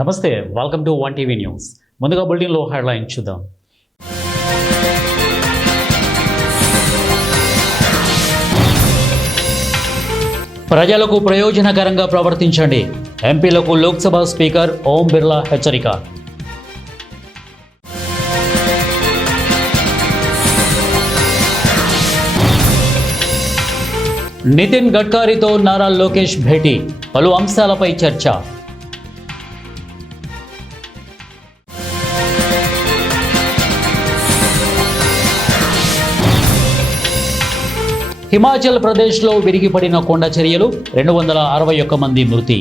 నమస్తే, welcome to one TV news. ముందుగా బులెటిన్లో హెడ్లైన్ చూద్దాం. ప్రజలకు ప్రయోజనకరంగా ప్రవర్తించండి, ఎంపీలకు లోక్సభ స్పీకర్ ఓం బిర్లా హెచ్చరిక. నితిన్ గడ్కరీతో నారా లోకేష్ భేటీ, పలు అంశాలపై చర్చ. హిమాచల్ ప్రదేశ్లో విరిగిపడిన కొండ చర్యలు, 261 మంది మృతి.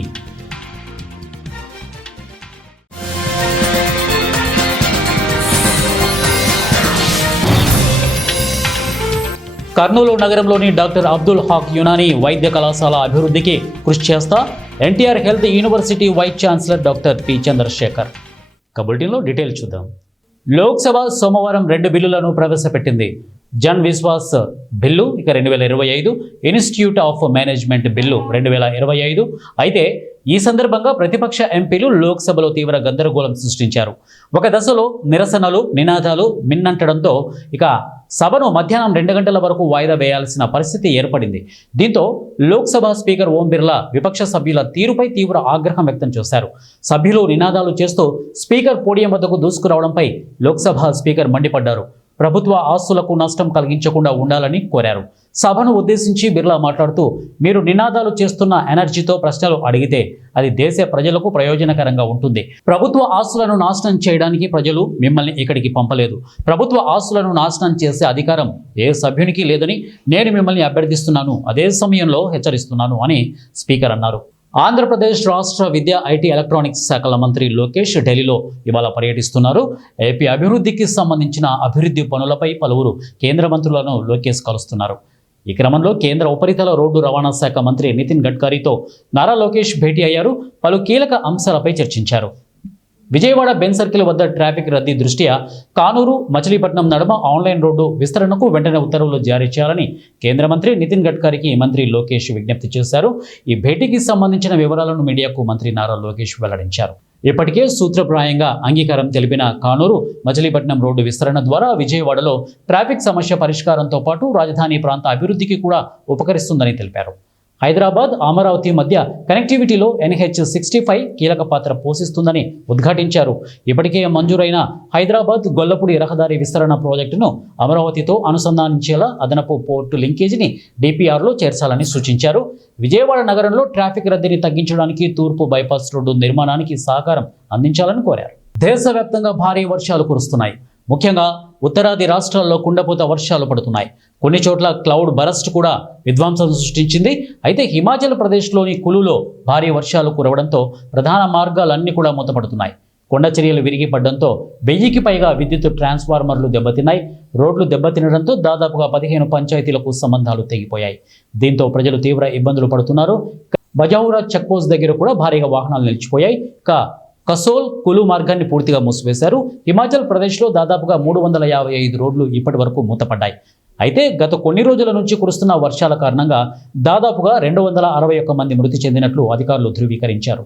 కర్నూలు నగరంలోని డాక్టర్ అబ్దుల్ హాక్ యునానీ వైద్య కళాశాల అభివృద్ధికి కృషి చేస్తా NTR health university vice chancellor doctor P Chandrasekhar. బులెటిన్లో డీటెయిల్ చూద్దాం. లోక్సభ సోమవారం 2 బిల్లులను ప్రవేశపెట్టింది. Jan Vishwas bill 2025, institute of management bill 2025. అయితే ఈ సందర్భంగా ప్రతిపక్ష ఎంపీలు లోక్సభలో తీవ్ర గందరగోళం సృష్టించారు. ఒక దశలో నిరసనలు, నినాదాలు మిన్నంటడంతో ఇక సభను మధ్యాహ్నం 2 గంటల వరకు వాయిదా వేయాల్సిన పరిస్థితి ఏర్పడింది. దీంతో లోక్సభ స్పీకర్ ఓం బిర్లా విపక్ష సభ్యుల తీరుపై తీవ్ర ఆగ్రహం వ్యక్తం చేశారు. సభ్యులు నినాదాలు చేస్తూ స్పీకర్ పోడియం వద్దకు దూసుకురావడంపై లోక్సభ స్పీకర్ మండిపడ్డారు. ప్రభుత్వ ఆస్తులకు నష్టం కలిగించకుండా ఉండాలని కోరారు. సభను ఉద్దేశించి బిర్లా మాట్లాడుతూ, మీరు నినాదాలు చేస్తున్న ఎనర్జీతో ప్రశ్నలు అడిగితే అది దేశ ప్రజలకు ప్రయోజనకరంగా ఉంటుంది. ప్రభుత్వ ఆస్తులను నాశనం చేయడానికి ప్రజలు మిమ్మల్ని ఇక్కడికి పంపలేదు. ప్రభుత్వ ఆస్తులను నాశనం చేసే అధికారం ఏ సభ్యునికి లేదని నేను మిమ్మల్ని అభ్యర్థిస్తున్నాను, అదే సమయంలో హెచ్చరిస్తున్నాను అని స్పీకర్ అన్నారు. ఆంధ్రప్రదేశ్ రాష్ట్ర విద్యా, ఐటీ, ఎలక్ట్రానిక్స్ శాఖల మంత్రి లోకేష్ ఢిల్లీలో ఇవాళ పర్యటిస్తున్నారు. ఏపీ అభివృద్ధికి సంబంధించిన అభివృద్ధి పనులపై పలువురు కేంద్ర మంత్రులను లోకేష్ కలుస్తున్నారు. ఈ క్రమంలో కేంద్ర ఉపరితల రోడ్డు రవాణా శాఖ మంత్రి నితిన్ గడ్కరీతో నారా లోకేష్ భేటీ అయ్యారు. పలు కీలక అంశాలపై చర్చించారు. విజయవాడ బెన్ సర్కిల్ వద్ద ట్రాఫిక్ రద్దీ దృష్ట్యా కానూరు, మచిలీపట్నం నడుమ ఆన్లైన్ రోడ్డు విస్తరణకు వెంటనే ఉత్తర్వులు జారీ చేయాలని కేంద్ర మంత్రి నితిన్ గడ్కరీకి మంత్రి లోకేష్ విజ్ఞప్తి చేశారు. ఈ భేటీకి సంబంధించిన వివరాలను మీడియాకు మంత్రి నారా లోకేష్ వెల్లడించారు. ఇప్పటికే సూత్రప్రాయంగా అంగీకారం తెలిపిన కానూరు, మచిలీపట్నం రోడ్డు విస్తరణ ద్వారా విజయవాడలో ట్రాఫిక్ సమస్య పరిష్కారంతో పాటు రాజధాని ప్రాంత అభివృద్ధికి కూడా ఉపకరిస్తుందని తెలిపారు. హైదరాబాద్, అమరావతి మధ్య కనెక్టివిటీలో NH-65 కీలక పాత్ర పోషిస్తుందని ఉద్ఘాటించారు. ఇప్పటికే మంజూరైన హైదరాబాద్ గొల్లపూడి రహదారి విస్తరణ ప్రాజెక్టును అమరావతితో అనుసంధానించేలా అదనపు పోర్టు లింకేజీని DPRలో చేర్చాలని సూచించారు. విజయవాడ నగరంలో ట్రాఫిక్ రద్దీని తగ్గించడానికి తూర్పు బైపాస్ రోడ్డు నిర్మాణానికి సహకారం అందించాలని కోరారు. దేశవ్యాప్తంగా భారీ వర్షాలు కురుస్తున్నాయి. ముఖ్యంగా ఉత్తరాది రాష్ట్రాల్లో కుండపోత వర్షాలు పడుతున్నాయి. కొన్ని చోట్ల క్లౌడ్ బరస్ట్ కూడా విధ్వంసం సృష్టించింది. అయితే హిమాచల్ ప్రదేశ్లోని కులులో భారీ వర్షాలు కురవడంతో ప్రధాన మార్గాలన్నీ కూడా మూతపడుతున్నాయి. కొండ చర్యలు విరిగిపడడంతో 1000కి పైగా విద్యుత్ ట్రాన్స్ఫార్మర్లు దెబ్బతిన్నాయి. రోడ్లు దెబ్బతినడంతో దాదాపుగా 15 పంచాయతీలకు సంబంధాలు తెగిపోయాయి. దీంతో ప్రజలు తీవ్ర ఇబ్బందులు పడుతున్నారు. బజౌరా చెక్పోస్ట్ దగ్గర కూడా భారీగా వాహనాలు నిలిచిపోయాయి. కసోల్, కులు మార్గాన్ని పూర్తిగా మూసివేశారు. హిమాచల్ ప్రదేశ్లో దాదాపుగా 355 రోడ్లు ఇప్పటి వరకు మూతపడ్డాయి. అయితే గత కొన్ని రోజుల నుంచి కురుస్తున్న వర్షాల కారణంగా దాదాపుగా 261 మంది మృతి చెందినట్లు అధికారులు ధృవీకరించారు.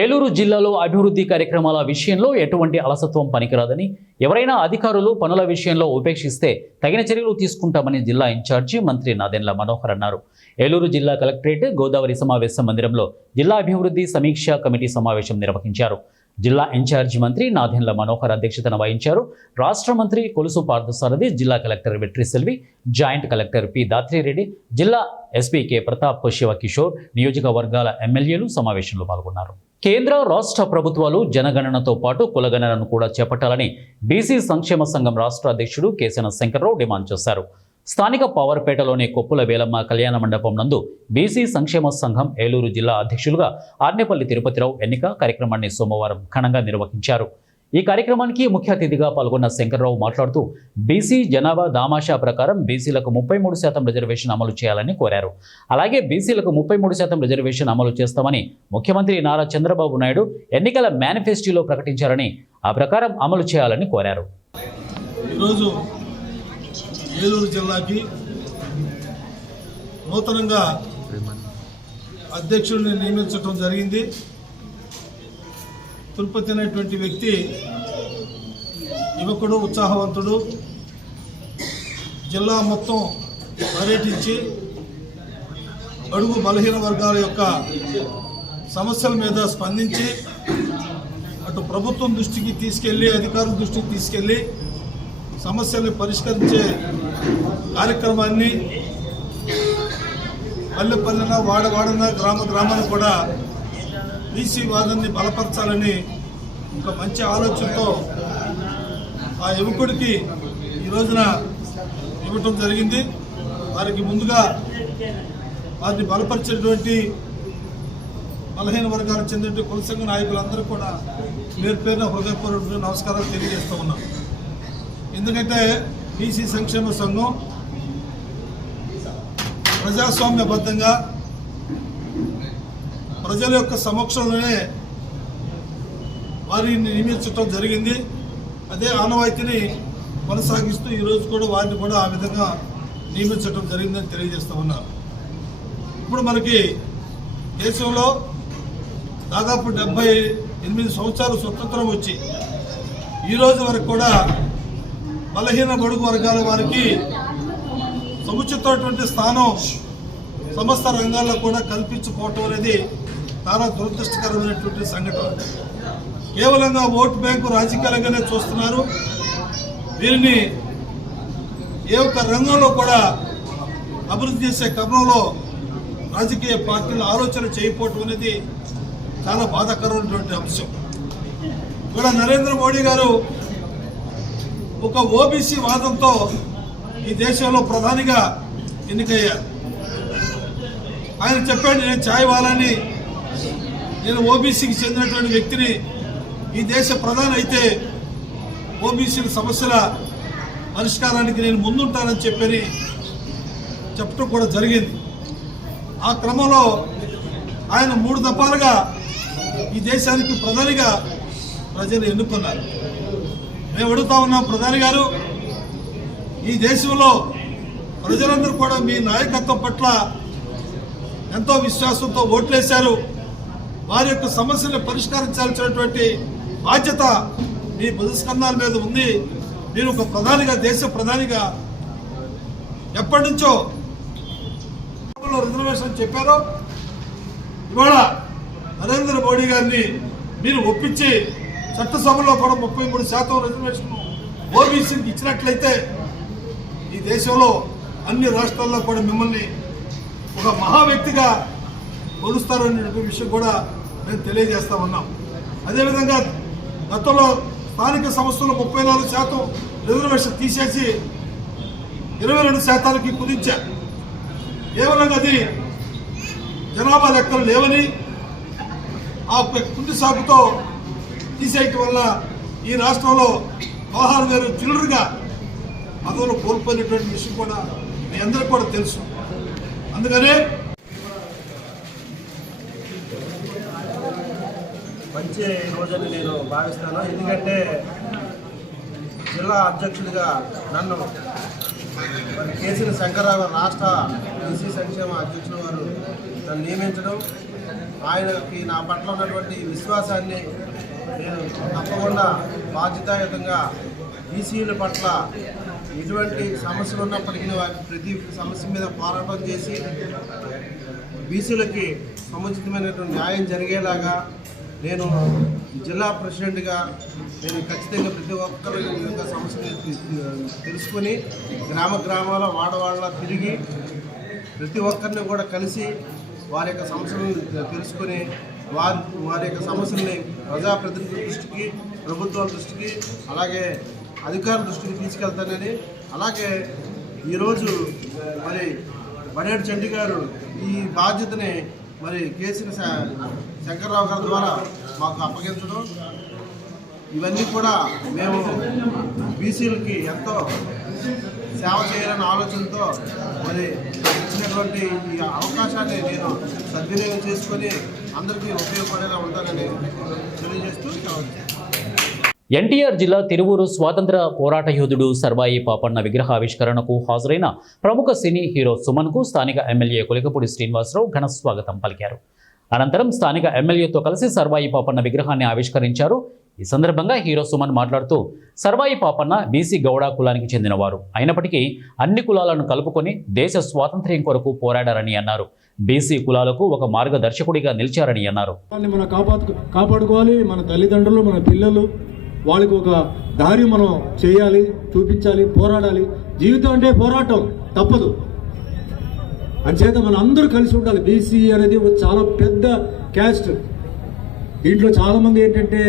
ఏలూరు జిల్లాలో అభివృద్ధి కార్యక్రమాల విషయంలో ఎటువంటి అలసత్వం పనికిరాదని, ఎవరైనా అధికారులు పనుల విషయంలో ఉపేక్షిస్తే తగిన చర్యలు తీసుకుంటామని జిల్లా ఇన్ఛార్జి మంత్రి నాదెండ్ల మనోహర్ అన్నారు. ఏలూరు జిల్లా కలెక్టరేట్ గోదావరి సమావేశ మందిరంలో జిల్లా అభివృద్ధి సమీక్షా కమిటీ సమావేశం నిర్వహించారు. జిల్లా ఇన్ఛార్జి మంత్రి నాదెండ్ల మనోహర్ అధ్యక్షతన వహించారు. రాష్ట్ర మంత్రి కొలుసు పార్థసారథి, జిల్లా collector Vetri Selvi, joint collector P Dhatri Reddy, జిల్లా ఎస్పీ కె ప్రతాప్ శివకిషోర్, నియోజకవర్గాల ఎమ్మెల్యేలు సమావేశంలో పాల్గొన్నారు. కేంద్ర, రాష్ట్ర ప్రభుత్వాలు జనగణనతో పాటు కులగణనను కూడా చేపట్టాలని బీసీ సంక్షేమ సంఘం రాష్ట్ర అధ్యక్షుడు కేశన శంకర్రావు డిమాండ్ చేశారు. స్థానిక పవర్పేటలోని కొప్పుల వేలమ్మ కళ్యాణ మండపం నందు బీసీ సంక్షేమ సంఘం ఏలూరు జిల్లా అధ్యక్షులుగా ఆర్నేపల్లి తిరుపతిరావు ఎన్నిక కార్యక్రమాన్ని సోమవారం ఘనంగా నిర్వహించారు. ఈ కార్యక్రమానికి ముఖ్య అతిథిగా పాల్గొన్న శంకర్రావు మాట్లాడుతూ బీసీ జనాభా దామాషా ప్రకారం బీసీలకు 33% రిజర్వేషన్ అమలు చేయాలని కోరారు. అలాగే బీసీలకు 33% రిజర్వేషన్ అమలు చేస్తామని ముఖ్యమంత్రి నారా చంద్రబాబు నాయుడు ఎన్నికల మేనిఫెస్టోలో ప్రకటించారని, ఆ ప్రకారం అమలు చేయాలని కోరారు. ఏలూరు జిల్లాకి నూతనంగా అధ్యక్షుడిని నియమించడం జరిగింది. తిరుపతి అనేటువంటి వ్యక్తి యువకుడు, ఉత్సాహవంతుడు. జిల్లా మొత్తం పర్యటించి బడుగు బలహీన వర్గాల యొక్క సమస్యల మీద స్పందించి అటు ప్రభుత్వం దృష్టికి తీసుకెళ్ళి, అధికారుల దృష్టికి తీసుకెళ్ళి సమస్యల్ని పరిష్కరించే కార్యక్రమాన్ని పల్లె పల్లెన, వాడవాడన, గ్రామాన కూడా బీసీ వాదాన్ని బలపరచాలని ఒక మంచి ఆలోచనతో ఆ యువకుడికి ఈ రోజున ఇవ్వటం జరిగింది. వారికి ముందుగా వారిని బలపరిచేటువంటి బలహీన వర్గాలకు చెందిన కుల సంఘ నాయకులందరూ కూడా పేరు పేరున హృదయపూర్వక నమస్కారాలు తెలియజేస్తూ ఉన్నాం. ఎందుకంటే బీసీ సంక్షేమ సంఘం ప్రజాస్వామ్యబద్ధంగా ప్రజల యొక్క సమక్షంలోనే వారిని నియమించడం జరిగింది. అదే ఆనవాయితీని కొనసాగిస్తూ ఈరోజు కూడా వారిని కూడా ఆ విధంగా నియమించడం జరిగిందని తెలియజేస్తూ ఉన్నారు. ఇప్పుడు మనకి దేశంలో దాదాపు 78 సంవత్సరాలు స్వతంత్రం వచ్చి ఈరోజు వరకు కూడా బలహీన బడుగు వర్గాల వారికి సముచితమైనటువంటి స్థానం సమస్త రంగాల్లో కూడా కల్పించుకోవటం అనేది చాలా దురదృష్టకరమైనటువంటి సంఘటన. కేవలంగా ఓటు బ్యాంకు రాజకీయాలుగానే చూస్తున్నారు. వీరిని ఏ ఒక్క రంగంలో కూడా అభివృద్ధి చేసే క్రమంలో రాజకీయ పార్టీలు ఆలోచన చేయకపోవటం అనేది చాలా బాధాకరమైనటువంటి అంశం. ఇక్కడ నరేంద్ర మోడీ గారు ఒక ఓబీసీ వాదంతో ఈ దేశంలో ప్రధానిగా ఎన్నికయ్యారు. ఆయన చెప్పాడు, నేను ఛాయ్ వాలాని, నేను ఓబీసీకి చెందినటువంటి వ్యక్తిని, ఈ దేశ ప్రధాని అయితే ఓబీసీల సమస్యల పరిష్కారానికి నేను ముందుంటానని చెప్పడం కూడా జరిగింది. ఆ క్రమంలో ఆయన 3 దఫాలుగా ఈ దేశానికి ప్రధానిగా ప్రజలు ఎన్నుకున్నారు. మేము అడుగుతా ఉన్నాం, ప్రధాని గారు, ఈ దేశంలో ప్రజలందరూ కూడా మీ నాయకత్వం పట్ల ఎంతో విశ్వాసంతో ఓట్లేశారు. వారి యొక్క సమస్యలను పరిష్కరించాల్సినటువంటి బాధ్యత మీ బుధస్కంధాల మీద ఉంది. మీరు ఒక ప్రధానిగా, దేశ ప్రధానిగా ఎప్పటి నుంచో రిజర్వేషన్ చెప్పారో ఇవాళ నరేంద్ర మోడీ గారిని మీరు ఒప్పించి చట్టసభలో కూడా 33% రిజర్వేషన్ ఓబీసీకి ఇచ్చినట్లయితే ఈ దేశంలో అన్ని రాష్ట్రాల్లో కూడా మిమ్మల్ని ఒక మహా వ్యక్తిగా కొలుస్తారనే విషయం కూడా మేము తెలియజేస్తా ఉన్నాం. అదేవిధంగా గతంలో స్థానిక సంస్థలు 34% రిజర్వేషన్ తీసేసి 22% కుదించారు. కేవలం అది జనాభా లెక్కలు లేవని ఆ కుంటి సాగుతో తీసేయటం వల్ల ఈ రాష్ట్రంలో 16,000 చిల్లరగా పదవులు కోల్పోయినటువంటి విషయం కూడా మీ అందరికీ కూడా తెలుసు. అందుకనే మంచి రోజని నేను భావిస్తాను. ఎందుకంటే జిల్లా అధ్యక్షుడిగా నన్ను కేసీఆర్ శంకర్రావు రాష్ట్ర బీసీ సంక్షేమ అధ్యక్షుల వారు నన్ను నియమించడం, ఆయనకి నా పట్ల ఉన్నటువంటి విశ్వాసాన్ని నేను తప్పకుండా బాధ్యతాయుతంగా బీసీల పట్ల ఎటువంటి సమస్యలు ఉన్నప్పటికీ వారికి ప్రతి సమస్య మీద పోరాటం చేసి బీసీలకి సముచితమైనటువంటి న్యాయం జరిగేలాగా నేను జిల్లా ప్రెసిడెంట్గా నేను ఖచ్చితంగా ప్రతి ఒక్కరి యొక్క సమస్యలు తెలుసుకొని గ్రామాల వాడవాళ్ళ తిరిగి ప్రతి ఒక్కరిని కూడా కలిసి వారి యొక్క సమస్యలను తెలుసుకొని వారి యొక్క సమస్యల్ని ప్రజాప్రతినిధుల దృష్టికి, ప్రభుత్వాల దృష్టికి, అలాగే అధికారుల దృష్టికి తీసుకెళ్తానని, అలాగే ఈరోజు మరి బడేటి చంటి గారు ఈ బాధ్యతని మరి కేసీఆర్ శంకర్రావు గారి ద్వారా మాకు అప్పగించడం, ఇవన్నీ కూడా మేము బీసీలకి ఎంతో సేవ చేయాలనే ఆలోచనతో మరి ఇచ్చినటువంటి ఈ అవకాశాన్ని నేను సద్వినియోగం చేసుకొని అందరికీ ఉపయోగపడేలా ఉంటానని తెలియజేస్తూ ఎన్టీఆర్ జిల్లా తిరువూరు స్వాతంత్ర పోరాట యోధుడు సర్వాయి పాపన్న విగ్రహావిష్కరణకు హాజరైన ప్రముఖ సినీ హీరో సుమన్కు స్థానిక ఎమ్మెల్యే కొలికపూడి శ్రీనివాసరావు ఘన స్వాగతం పలికారు. అనంతరం స్థానిక ఎమ్మెల్యేతో కలిసి సర్వాయి పాపన్న విగ్రహాన్ని ఆవిష్కరించారు. ఈ సందర్భంగా హీరో సుమన్ మాట్లాడుతూ సర్వాయి పాపన్న బీసీ గౌడ కులానికి చెందినవారు అయినప్పటికీ అన్ని కులాలను కలుపుకొని దేశ స్వాతంత్ర్యం కొరకు పోరాడారని అన్నారు. బీసీ కులాలకు ఒక మార్గదర్శకుడిగా నిలిచారని అన్నారు. మనం కాపాడుకోవాలి. మన తల్లిదండ్రులు, మన పిల్లలు, వాళ్ళకి ఒక దారి మనం చేయాలి, చూపించాలి, పోరాడాలి. జీవితం అంటే పోరాటం తప్పదు. అంచేత మన అందరూ కలిసి ఉండాలి. బీసీ అనేది చాలా పెద్ద క్యాస్ట్. దీంట్లో చాలామంది ఏంటంటే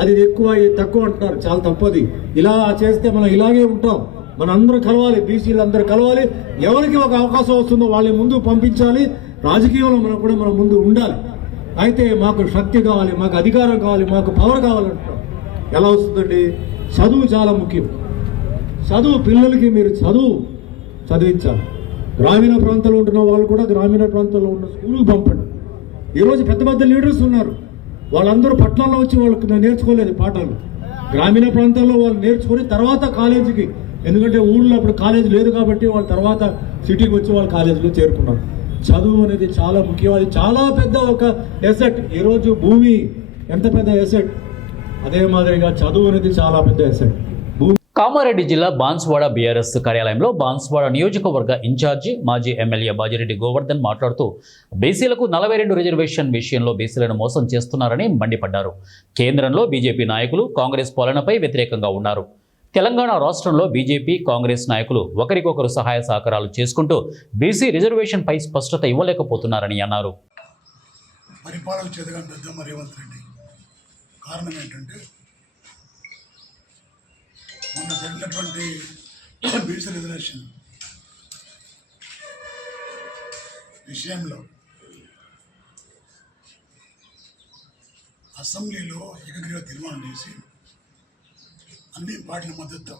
అది ఎక్కువ ఇది తక్కువ అంటున్నారు. చాలా తప్పది. ఇలా చేస్తే మనం ఇలాగే ఉంటాం. మన అందరూ కలవాలి, బీసీలు అందరూ కలవాలి. ఎవరికి ఒక అవకాశం వస్తుందో వాళ్ళని ముందు పంపించాలి. రాజకీయంలో మనం కూడా మనం ముందు ఉండాలి. అయితే మాకు శక్తి కావాలి, మాకు అధికారం కావాలి, మాకు పవర్ కావాలంటాం. ఎలా వస్తుందండి? చదువు చాలా ముఖ్యం. చదువు, పిల్లలకి మీరు చదివించాలి. గ్రామీణ ప్రాంతాల్లో ఉంటున్న వాళ్ళు కూడా గ్రామీణ ప్రాంతాల్లో ఉన్న స్కూల్కి పంపండి. ఈరోజు పెద్ద పెద్ద లీడర్స్ ఉన్నారు. వాళ్ళందరూ పట్టణాల్లో వచ్చి వాళ్ళకి నేర్చుకోలేదు పాఠాలు. గ్రామీణ ప్రాంతాల్లో వాళ్ళు నేర్చుకొని తర్వాత కాలేజీకి, ఎందుకంటే ఊళ్ళో అప్పుడు కాలేజీ లేదు కాబట్టి వాళ్ళు తర్వాత సిటీకి వచ్చి వాళ్ళు కాలేజీలో చేరుకున్నారు. చదువు అనేది చాలా ముఖ్యం. అది చాలా పెద్ద ఒక ఎసెట్. ఈరోజు భూమి ఎంత పెద్ద ఎసెట్, అదే మాదిరిగా చదువు అనేది చాలా పెద్ద ఎసెట్. కామారెడ్డి జిల్లా బాన్స్వాడ బీఆర్ఎస్ కార్యాలయంలో బాన్స్వాడ నియోజకవర్గ ఇన్ఛార్జి మాజీ ఎమ్మెల్యే బాజిరెడ్డి గోవర్ధన్ మాట్లాడుతూ బీసీలకు 42 రిజర్వేషన్ విషయంలో బీసీలను మోసం చేస్తున్నారని మండిపడ్డారు. కేంద్రంలో బీజేపీ నాయకులు కాంగ్రెస్ పాలనపై వ్యతిరేకంగా ఉన్నారు. తెలంగాణ రాష్ట్రంలో బీజేపీ, కాంగ్రెస్ నాయకులు ఒకరికొకరు సహాయ సహకారాలు చేసుకుంటూ బీసీ రిజర్వేషన్పై స్పష్టత ఇవ్వలేకపోతున్నారని అన్నారు. పరిపాలన చేతగా పెద్దమ్మ రేవంత్ రెడ్డి కారణం ఏంటంటే మొన్న జరిగినటువంటి బీసీ రిజర్వేషన్ విషయంలో అసెంబ్లీలో ఏకగ్రీవ తీర్మానం చేసి అన్ని పార్టీల మద్దతుతో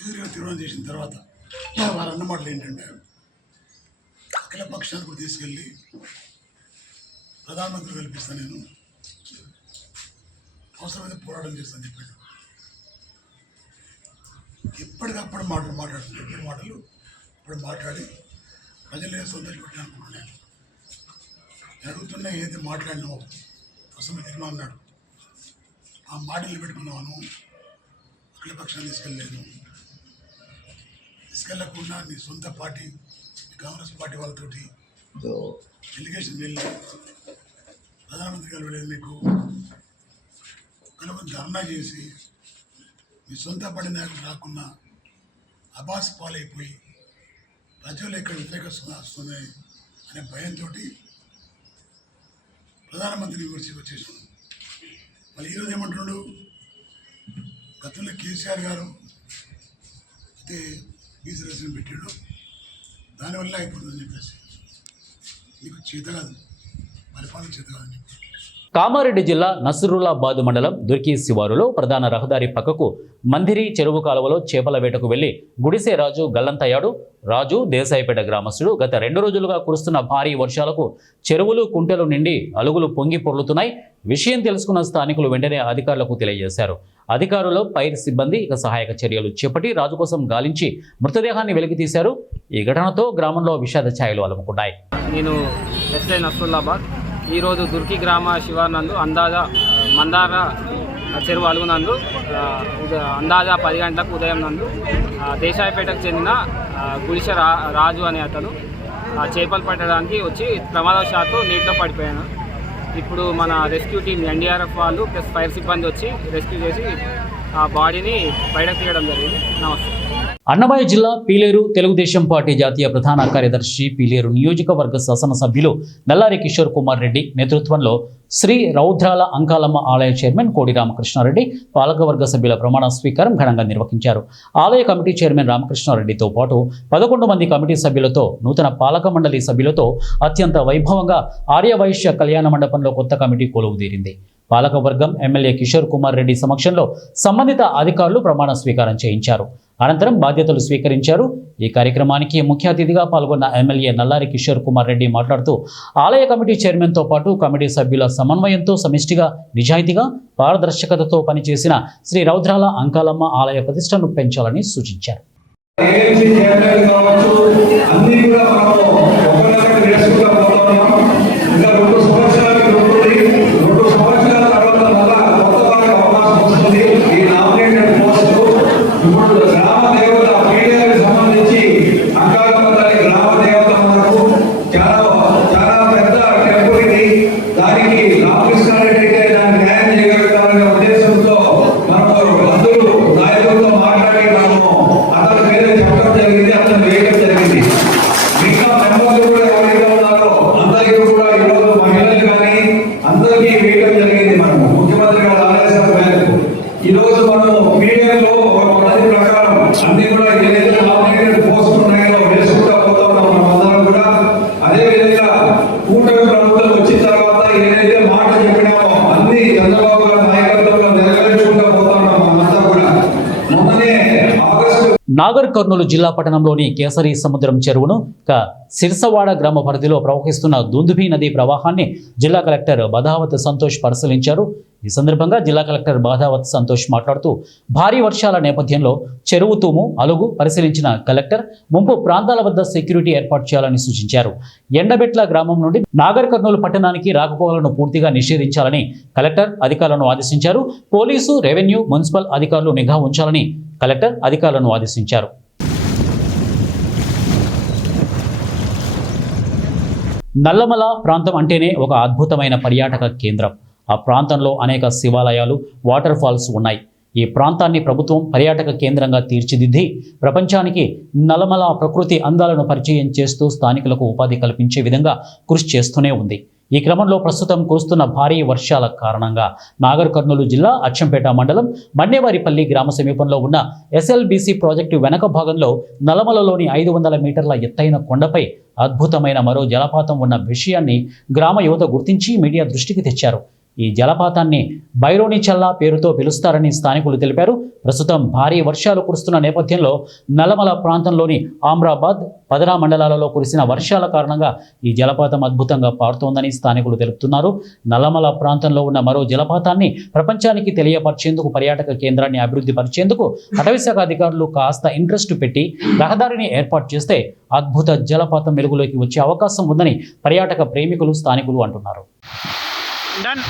ఏకగ్రీవ తీర్మానం చేసిన తర్వాత వారు అన్న మాటలు ఏంటంటే అఖిల పక్షాన్ని కూడా తీసుకెళ్ళి ప్రధానమంత్రి కల్పిస్తాను, నేను అవసరమైతే పోరాటం చేస్తాను చెప్పాడు. ఎప్పటికప్పుడు మాట్లాడుతున్నాను. ఎప్పటి మాటలు ఇప్పుడు మాట్లాడి ప్రజలే సంతోషపెట్టాను అనుకుంటున్నాను. అడుగుతున్నా ఏదైతే మాట్లాడినావో అసెంబ్లీ తీర్మానం అన్నాడు, ఆ మాటలు పెట్టుకున్నాను. అఖిల పక్షాన్ని తీసుకెళ్ళకుండా నీ సొంత పార్టీ కాంగ్రెస్ పార్టీ వాళ్ళతోటి డెలిగేషన్ వెళ్ళి ప్రధానమంత్రి గారు వెళ్ళేది మీకు కనుక ధర్నా చేసి మీ సొంత పార్టీ నాయకులు రాకుండా అబాస్ పాలైపోయి ప్రజలు ఎక్కడ వ్యతిరేకత వస్తున్నాయి అనే భయంతో ప్రధానమంత్రి విమర్శకు వచ్చేసాడు. మళ్ళీ ఈరోజు ఏమంటున్నాడు, గతంలో కేసీఆర్ గారు అయితే బీసీ రిజర్వేషన్ పెట్టాడు, దానివల్ల అయిపోతుందని చెప్పేసి నీకు చేత కాదు, పరిపాలన చేత కాదని చెప్పి. కామారెడ్డి జిల్లా నస్రుల్లాబాద్ మండలం దుర్కి శివారులో ప్రధాన రహదారి పక్కకు మందిరి చెరువు కాలువలో చేపల వేటకు వెళ్లి గుడిసే రాజు గల్లంతయ్యాడు. రాజు దేశాయిపేట గ్రామస్తుడు. గత 2 రోజులుగా కురుస్తున్న భారీ వర్షాలకు చెరువులు, కుంటెలు నిండి అలుగులు పొంగి పొర్లుతున్నాయి. విషయం తెలుసుకున్న స్థానికులు వెంటనే అధికారులకు తెలియజేశారు. అధికారులు, పైర్ సిబ్బంది సహాయక చర్యలు చేపట్టి రాజు కోసం గాలించి మృతదేహాన్ని వెలికితీశారు. ఈ ఘటనతో గ్రామంలో విషాద ఛాయలు అలుముకున్నాయి. నేను ఎస్ఐ నస్రుల్లాబాద్. ఈరోజు దుర్కి గ్రామ శివార్నందు మందార చెరువు అలుగునందు అందాజా 10 గంటలకు ఉదయం నందు దేశాయిపేటకు చెందిన గుడిసె రాజు అనే అతను చేపలు పట్టడానికి వచ్చి ప్రమాదవశాత్తు నీటిలో పడిపోయాను. ఇప్పుడు మన రెస్క్యూ టీం ఎన్డీఆర్ఎఫ్ వాళ్ళు ప్లస్ ఫైర్ సిబ్బంది వచ్చి రెస్క్యూ చేసి ఆ బాడీని బయటకు తీయడం జరిగింది. నమస్తే. అన్నమయ్య జిల్లా పీలేరు తెలుగుదేశం పార్టీ జాతీయ ప్రధాన కార్యదర్శి, పీలేరు నియోజకవర్గ శాసనసభ్యులు నల్లారి కిషోర్ కుమార్ రెడ్డి నేతృత్వంలో శ్రీ రౌద్రాల అంకాలమ్మ ఆలయ చైర్మన్ కోడి రామకృష్ణారెడ్డి పాలకవర్గ సభ్యుల ప్రమాణ స్వీకారం ఘనంగా నిర్వహించారు. ఆలయ కమిటీ చైర్మన్ రామకృష్ణారెడ్డితో పాటు 11 మంది కమిటీ సభ్యులతో, నూతన పాలక మండలి సభ్యులతో అత్యంత వైభవంగా ఆర్యవైశ్య కళ్యాణ మండపంలో కొత్త కమిటీ కొలువుదీరింది. పాలకవర్గం ఎమ్మెల్యే కిషోర్ కుమార్ రెడ్డి సమక్షంలో సంబంధిత అధికారులు ప్రమాణ స్వీకారం చేయించారు. అనంతరం బాధ్యతలు స్వీకరించారు. ఈ కార్యక్రమానికి ముఖ్య అతిథిగా పాల్గొన్న ఎమ్మెల్యే నల్లారి కిషోర్ కుమార్ రెడ్డి మాట్లాడుతూ ఆలయ కమిటీ చైర్మన్తో పాటు కమిటీ సభ్యుల సమన్వయంతో సమిష్టిగా నిజాయితీగా పారదర్శకతతో పనిచేసిన శ్రీ రౌద్రాల అంకాలమ్మ ఆలయ ప్రతిష్టను పెంచాలని సూచించారు. నాగర్ కర్నూలు జిల్లా పట్టణంలోని కేసరి సముద్రం చెరువును సిర్సవాడ గ్రామ పరిధిలో ప్రవహిస్తున్న దుందుభి నది ప్రవాహాన్ని జిల్లా కలెక్టర్ బదావత్ సంతోష్ పరిశీలించారు. ఈ సందర్భంగా జిల్లా కలెక్టర్ బదావత్ సంతోష్ మాట్లాడుతూ భారీ వర్షాల నేపథ్యంలో చెరువు తూము అలుగు పరిశీలించిన కలెక్టర్ ముంపు ప్రాంతాల వద్ద సెక్యూరిటీ ఏర్పాటు చేయాలని సూచించారు. ఎండబెట్ల గ్రామం నుండి నాగర్ కర్నూలు పట్టణానికి రాకపోకలను పూర్తిగా నిషేధించాలని కలెక్టర్ అధికారులను ఆదేశించారు. పోలీసు, రెవెన్యూ, మున్సిపల్ అధికారులు నిఘా ఉంచాలని కలెక్టర్ అధికారులను ఆదేశించారు. నల్లమల ప్రాంతం అంటేనే ఒక అద్భుతమైన పర్యాటక కేంద్రం. ఆ ప్రాంతంలో అనేక శివాలయాలు, వాటర్ ఫాల్స్ ఉన్నాయి. ఈ ప్రాంతాన్ని ప్రభుత్వం పర్యాటక కేంద్రంగా తీర్చిదిద్ది ప్రపంచానికి నల్లమల ప్రకృతి అందాలను పరిచయం చేస్తూ స్థానికులకు ఉపాధి కల్పించే విధంగా కృషి చేస్తూనే ఉంది. ఈ క్రమంలో ప్రస్తుతం కురుస్తున్న భారీ వర్షాల కారణంగా నాగర్ కర్నూలు జిల్లా అచ్చంపేట మండలం మన్నేవారిపల్లి గ్రామ సమీపంలో ఉన్న ఎస్ఎల్బీసీ ప్రాజెక్టు వెనక భాగంలో నల్లమలలోని 500 మీటర్ల ఎత్తైన కొండపై అద్భుతమైన మరో జలపాతం ఉన్న విషయాన్ని గ్రామ యువత గుర్తించి మీడియా దృష్టికి తెచ్చారు. ఈ జలపాతాన్ని బైరోని చల్లా పేరుతో పిలుస్తారని స్థానికులు తెలిపారు. ప్రస్తుతం భారీ వర్షాలు కురుస్తున్న నేపథ్యంలో నల్లమల ప్రాంతంలోని ఆమ్రాబాద్, పదరా మండలాలలో కురిసిన వర్షాల కారణంగా ఈ జలపాతం అద్భుతంగా పారుతోందని స్థానికులు తెలుపుతున్నారు. నల్లమల ప్రాంతంలో ఉన్న మరో జలపాతాన్ని ప్రపంచానికి తెలియపరిచేందుకు పర్యాటక కేంద్రాన్ని అభివృద్ధి పరిచేందుకు అటవీశాఖ అధికారులు కాస్త ఇంట్రెస్ట్ పెట్టి రహదారిని ఏర్పాటు చేస్తే అద్భుత జలపాతం వెలుగులోకి వచ్చే అవకాశం ఉందని పర్యాటక ప్రేమికులు, స్థానికులు అంటున్నారు. Done.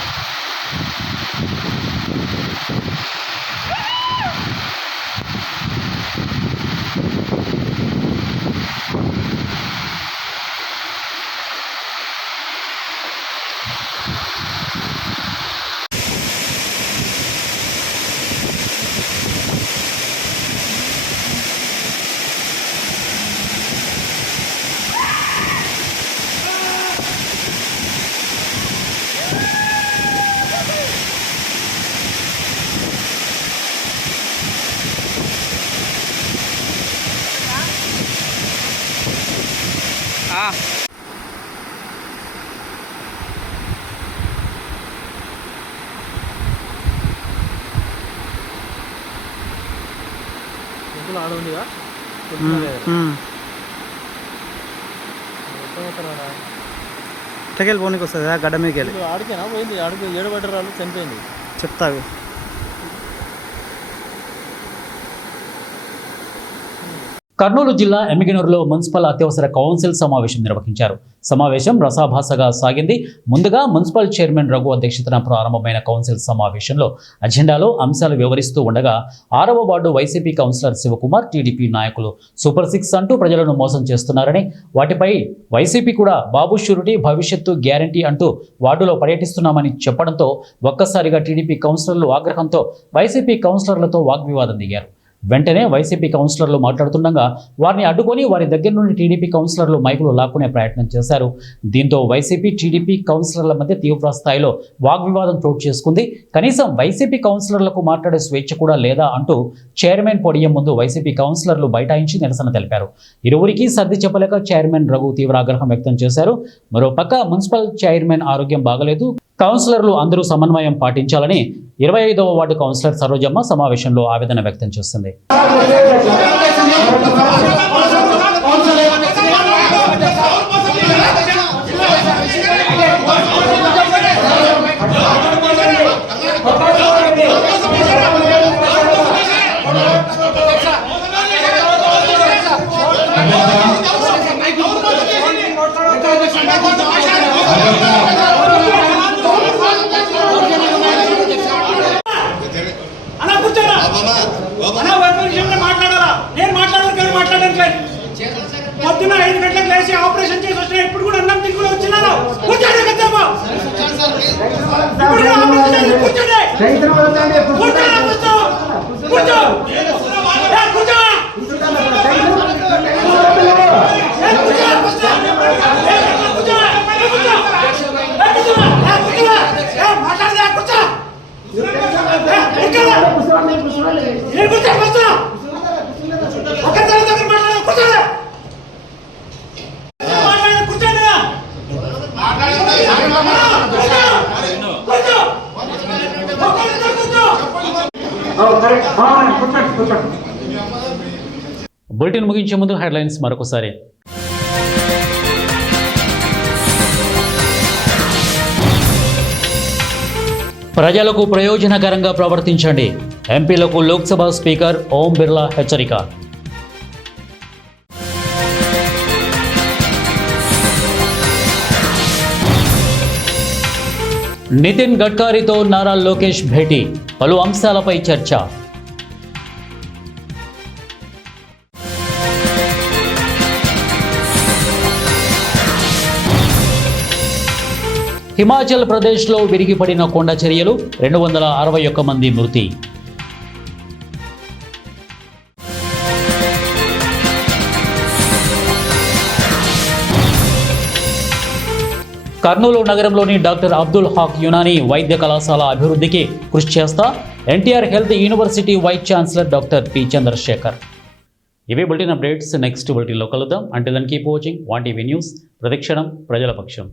ఆడుందిగా ఇట్లకెళ్ళి పోనీకి వస్తుంది గడ్డ మీదకి వెళ్ళి ఆడికేనా పోయింది, ఆడికి 7 బట్టరాలు చనిపోయింది. చెప్తావి కర్నూలు జిల్లా ఎమ్మిగనూరులో మున్సిపల్ అత్యవసర కౌన్సిల్ సమావేశం నిర్వహించారు. సమావేశం రసాభాసగా సాగింది. ముందుగా మున్సిపల్ చైర్మన్ రఘు అధ్యక్షతన ప్రారంభమైన కౌన్సిల్ సమావేశంలో అజెండాలో అంశాలు వివరిస్తూ ఉండగా 6వ వార్డు వైసీపీ కౌన్సిలర్ శివకుమార్, టీడీపీ నాయకులు సూపర్ 6 అంటూ ప్రజలను మోసం చేస్తున్నారని, వాటిపై వైసీపీ కూడా బాబు షూరిటీ, భవిష్యత్తు గ్యారంటీ అంటూ వార్డులో పర్యటిస్తున్నామని చెప్పడంతో ఒక్కసారిగా టీడీపీ కౌన్సిలర్లు ఆగ్రహంతో వైసీపీ కౌన్సిలర్లతో వాగ్వివాదం దిగారు. వెంటనే వైసీపీ కౌన్సిలర్లు మాట్లాడుతుండగా వారిని అడ్డుకొని వారి దగ్గర నుండి టీడీపీ కౌన్సిలర్లు మైకులు లాక్కునే ప్రయత్నం చేశారు. దీంతో వైసీపీ, టీడీపీ కౌన్సిలర్ల మధ్య తీవ్ర స్థాయిలో వాగ్వివాదం చోటు చేసుకుంది. కనీసం వైసీపీ కౌన్సిలర్లకు మాట్లాడే స్వేచ్ఛ కూడా లేదా అంటూ చైర్మన్ పోడియం ముందు వైసీపీ కౌన్సిలర్లు బైఠాయించి నిరసన తెలిపారు. ఇరువురికి సర్ది చెప్పలేక చైర్మన్ రఘు తీవ్ర ఆగ్రహం వ్యక్తం చేశారు. మరోపక్క మున్సిపల్ చైర్మన్ ఆరోగ్యం బాగలేదు కౌన్సిలర్లు అందరూ సమన్వయం పాటించాలని 25వ వార్డు కౌన్సిలర్ సరోజమ్మ సమావేశంలో ఆవేదన వ్యక్తం చేసింది. పొద్దున్న 5 గంటలకు లేచి ఆపరేషన్ చేసి వచ్చినా ఇప్పుడు కూడా అన్నం తిని కూడా వచ్చినాను. కూర్చోండి కదమ్మా, బులెటిన్ ముగించే ముందు హెడ్లైన్స్ మరొకసారి. ప్రజలకు ప్రయోజనకరంగా ప్రవర్తించండి, ఎంపీలకు లోక్సభ స్పీకర్ ఓం బిర్లా హెచ్చరిక. నితిన్ గడ్కరీతో నారా లోకేష్ భేటీ, పలు అంశాలపై చర్చ. హిమాచల్ ప్రదేశ్లో విరిగిపడిన కొండ చర్యలు, 261 మంది మృతి. కర్నూలు నగరంలోని డాక్టర్ అబ్దుల్ హాక్ యునానీ వైద్య కళాశాల అభివృద్ధికి కృషి చేస్తా NTR health university vice chancellor doctor P Chandrasekhar. ఇవే బులెటిన్ అప్డేట్స్. నెక్స్ట్ బులెటిన్లో కలుద్దాం. Until then keep watching 1TV news. ప్రతిక్షణం ప్రజల పక్షం.